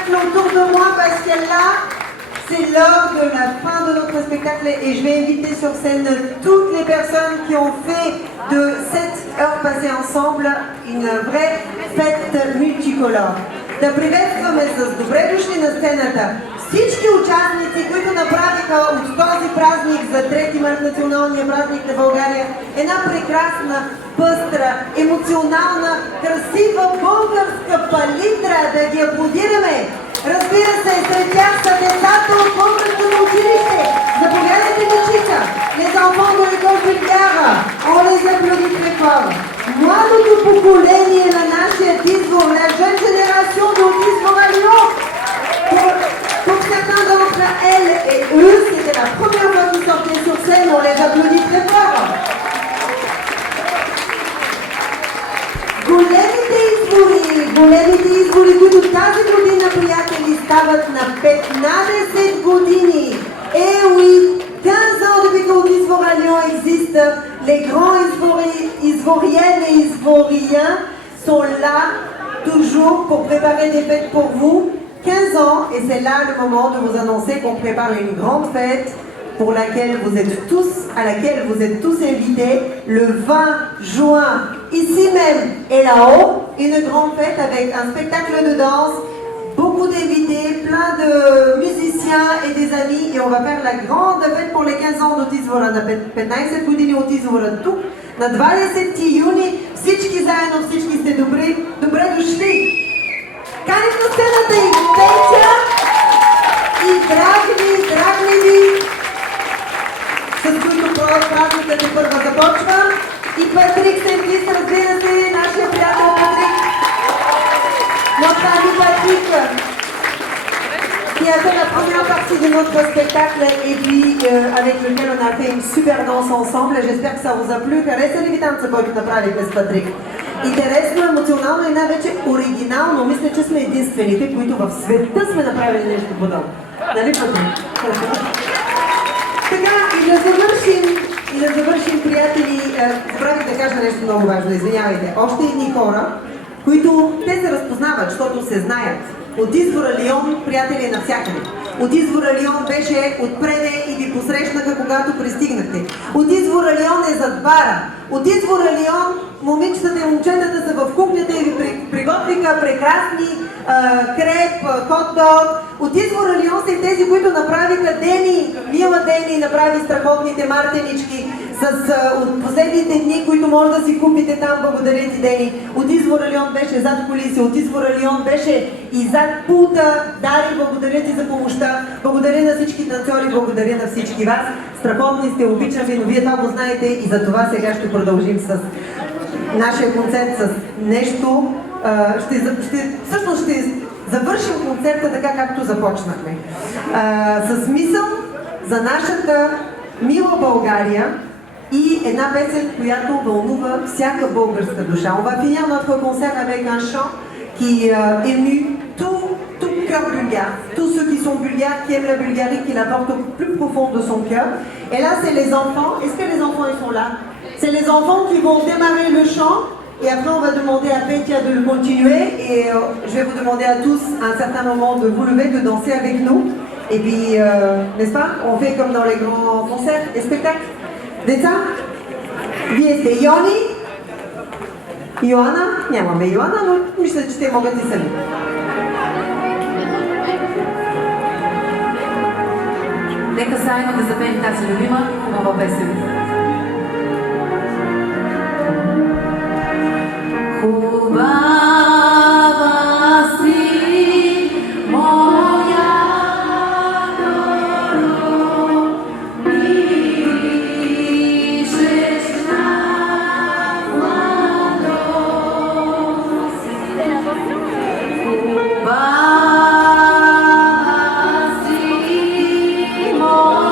spectacle autour de moi parce que là, c'est l'heure de la fin de notre spectacle et je vais inviter sur scène toutes les personnes qui ont fait de cette heure passée ensemble une vraie fête multicolore. Да приветстваме с добре дошли на сцената всички участници, които направиха от този празник за 3 март, националния празник на България, една прекрасна, пъстра, емоционална, красива българска палитра. Да ги аплодираме! Разбира се, сред тях са децата от българското училище. Заповядайте, дечица! Les enfants de l'école Bulgare, on les applaudit très fort. Младото поколение на нашия извор, la jeune génération d'Autisme à Lyon. Pour certains d'entre elles et eux, c'était la première fois qu'ils sortaient sur scène, on les applaudit très fort. Големите избори, които тази година, приятели, стават на 15 години. Et oui, 15 ans depuis qu'Autisme à Lyon existe, les grands Isvoriennes et Isvoriens sont là, toujours, pour préparer des fêtes pour vous. 15 ans, et c'est là le moment de vous annoncer qu'on prépare une grande fête pour laquelle vous êtes tous, à laquelle vous êtes tous invités le 20 juin, ici même et là-haut, une grande fête avec un spectacle de danse, beaucoup d'invités, plein de musiciens et des amis, et on va faire la grande fête pour les 15 ans d'Autizвора, на 15 години Autizвора тук, на 20 юни, всички заедно, всички сте добре дошли! Каним на сцената и Петя, и Драгни, с които празникът е първа започва, и Патрик Сенкис, разбира се, нашия приятел Патрик. Notre ami Patrick, qui a fait la première partie de notre spectacle et puis avec lequel on a fait une super danse ensemble. J'espère que ça vous a plu. Хареса ли ви танца, който направихме с Патрик? Интересно, емоционално и най-вече оригинално. Мисля, че сме единствените, които в света сме направили нещо подобно. Нали, Патрик? Така, и да завършим, приятели, забравих да кажа нещо много важно, извинявайте. Още едни хора, които те се разпознават, защото се знаят. Autizвора Лион, приятели, е навсякъде. Autizвора Лион беше отпреде и ви посрещнаха, когато пристигнахте. Autizвора Лион е зад бара. Autizвора Лион, момичетата и момчетата са в кухнята и ви приготвиха прекрасни креп, хот-дог. Autizвора Лион са и тези, които направиха Дени, мила Дени, направи страхотните мартенички от последните дни, които може да си купите там. Благодаря ти, Дени. Autizвора Лион беше зад кулиси, Autizвора Лион беше и зад пулта. Дари, благодаря ти за помощта. Благодаря на всички танцори, благодаря на всички вас. Страхотни сте, обичам ви, но вие това го знаете и за това сега ще продължим с нашия концерт с нещо. Всъщност ще завършим концерта така, както започнахме. С мисъл за нашата мила България и една песен, която вълнува всяка българска душа. On va finir notre concert avec un chant qui émue tout cœur bulgare, tous ceux qui sont bulgares, qui aiment la Bulgarie, qui la portent au plus profond de son cœur. Et là, c'est les enfants. Est-ce que les enfants, ils sont là? C'est les enfants qui vont démarrer le chant. Et après, on va demander à Petya de le continuer. Et je vais vous demander à tous, à un certain moment, de vous lever, de danser avec nous. Et puis, n'est-ce pas? On fait comme dans les grands concerts et spectacles. Деца? Вие сте Йони? Йоанна? Нямаме Йоанна, но мисля, че те могат и сами. Нека заедно да запеем тази любима нова песен. Хубава си, моя доро, мишеш на младост. Хубава си, моя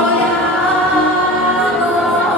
доро,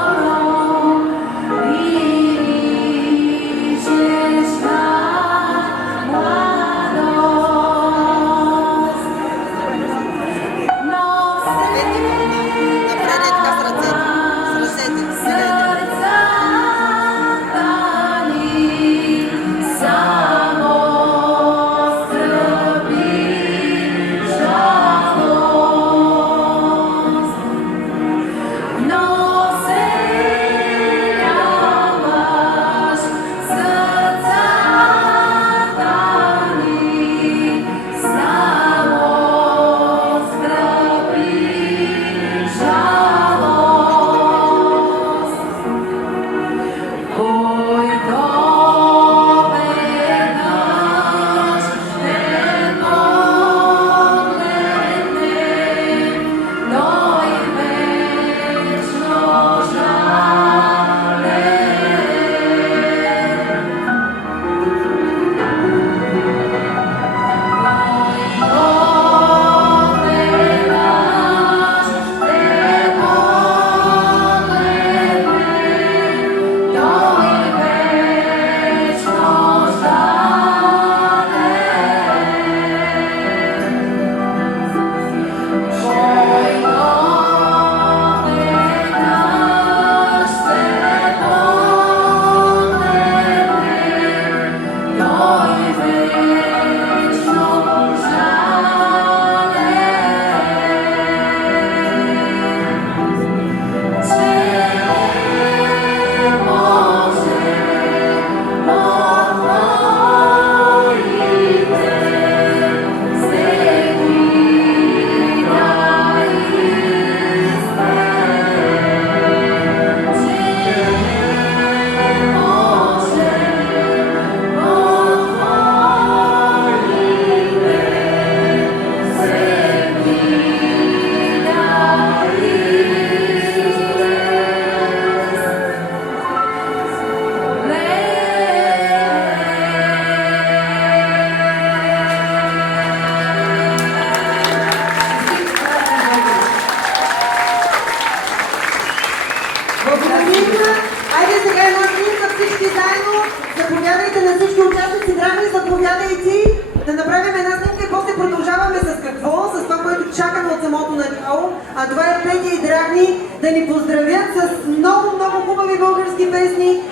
заповядайте да направим една снимка и после продължаваме с какво? С това, което чакаме от самото начало. А това е Петя и Драгни да ни поздравят с много, много хубави български песни.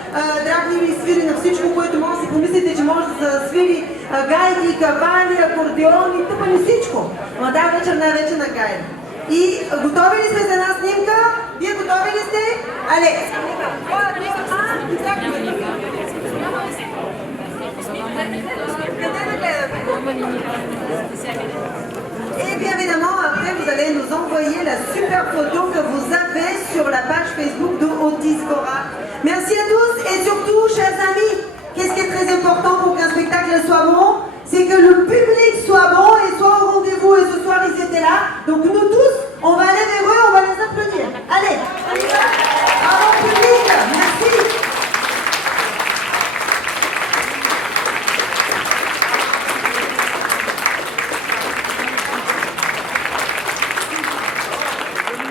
Драгни ви свири на всичко, което може да си помислите, че може да свири гайки, кавали, акордеони, тъпани всичко. Ама да, вечер най-вече на гайда. И готови ли сме за една снимка? Вие готови ли сте? Але! Et bien évidemment, après vous allez nous envoyer la super photo que vous avez sur la page Facebook de Otisfora. Merci à tous et surtout, chers amis, qu'est-ce qui est très important pour qu'un spectacle soit bon? C'est que le public soit bon